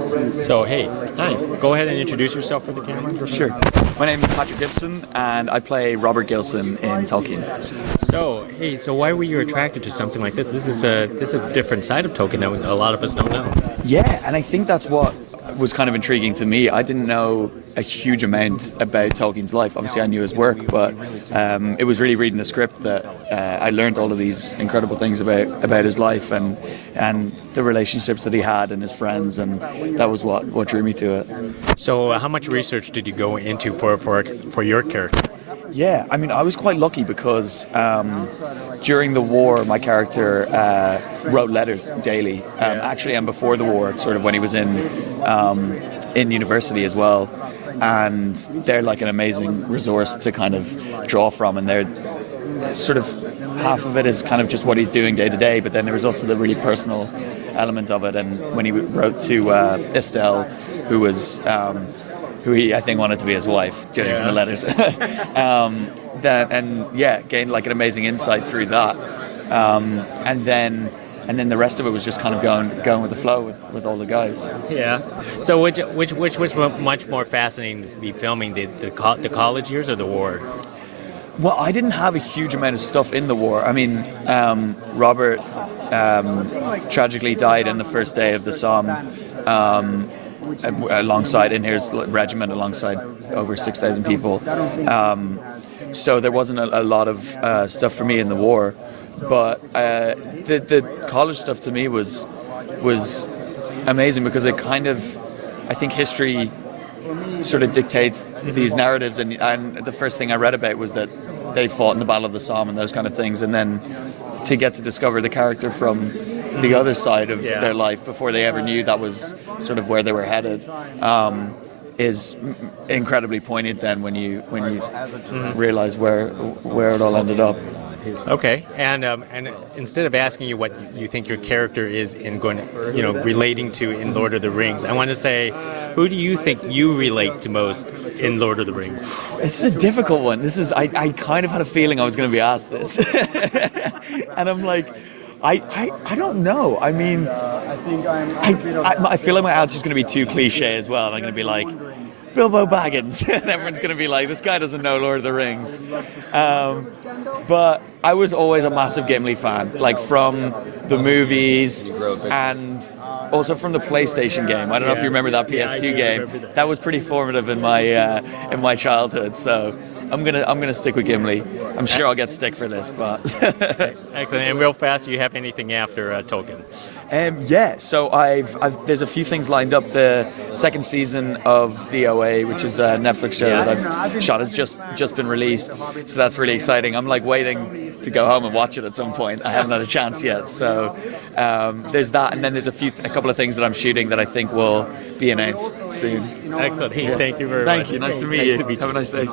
So, hey, hi. Go ahead and introduce yourself for the camera. Sure. My name is Patrick Gibson, and I play Robert Gilson in Tolkien. So, hey, so why were you attracted to something like this? This is a different side of Tolkien that a lot of us don't know. Yeah, and I think that's what was kind of intriguing to me. I didn't know a huge amount about Tolkien's life. Obviously, I knew his work, but it was really reading the script that I learned all of these incredible things about his life and the relationships that he had and his friends, and that was what drew me to it. So, how much research did you go into for your character? Yeah, I mean, I was quite lucky because during the war, my character wrote letters daily. Actually, and before the war, sort of when he was in university as well. And they're like an amazing resource to kind of draw from. And they're sort of half of it is kind of just what he's doing day to day, but then there was also the really personal element of it. And when he wrote to Estelle, who was who he, I think, wanted to be his wife, judging from the letters. Gained like an amazing insight through that. And then the rest of it was just kind of going with the flow with all the guys. Yeah. So which was much more fascinating to be filming, the college years or the war? Well, I didn't have a huge amount of stuff in the war. I mean, Robert tragically died in the first day of the Somme. Alongside in his regiment, alongside over 6,000 people. So there wasn't a lot of stuff for me in the war, but the college stuff to me was amazing because it kind of, I think history sort of dictates these narratives, and the first thing I read about was that they fought in the Battle of the Somme and those kind of things, and then to get to discover the character from the other side of their life before they ever knew that was sort of where they were headed is incredibly poignant then when you realize where it all ended up. Okay, and instead of asking you what you think your character is relating to in Lord of the Rings, I want to say, who do you think you relate to most in Lord of the Rings? This is a difficult one. I kind of had a feeling I was going to be asked this, and I'm like, I don't know. I mean, I feel like my answer is going to be too cliche as well. I'm going to be like, Bilbo Baggins, and everyone's going to be like, this guy doesn't know Lord of the Rings. But I was always a massive Gimli fan, like from the movies and also from the PlayStation game. I don't know if you remember that PS2 game. That was pretty formative in my childhood. So I'm gonna stick with Gimli. I'm sure I'll get stick for this, but excellent. And real fast, do you have anything after Tolkien? So I've there's a few things lined up. The second season of the OA, which is a Netflix show that I've shot, has just been released. So that's really exciting. I'm like waiting to go home and watch it at some point. I haven't had a chance yet. So there's that, and then there's a couple of things that I'm shooting that I think will be announced soon. Excellent. Thank you very much. Thank you. Nice to meet you. Have a nice day.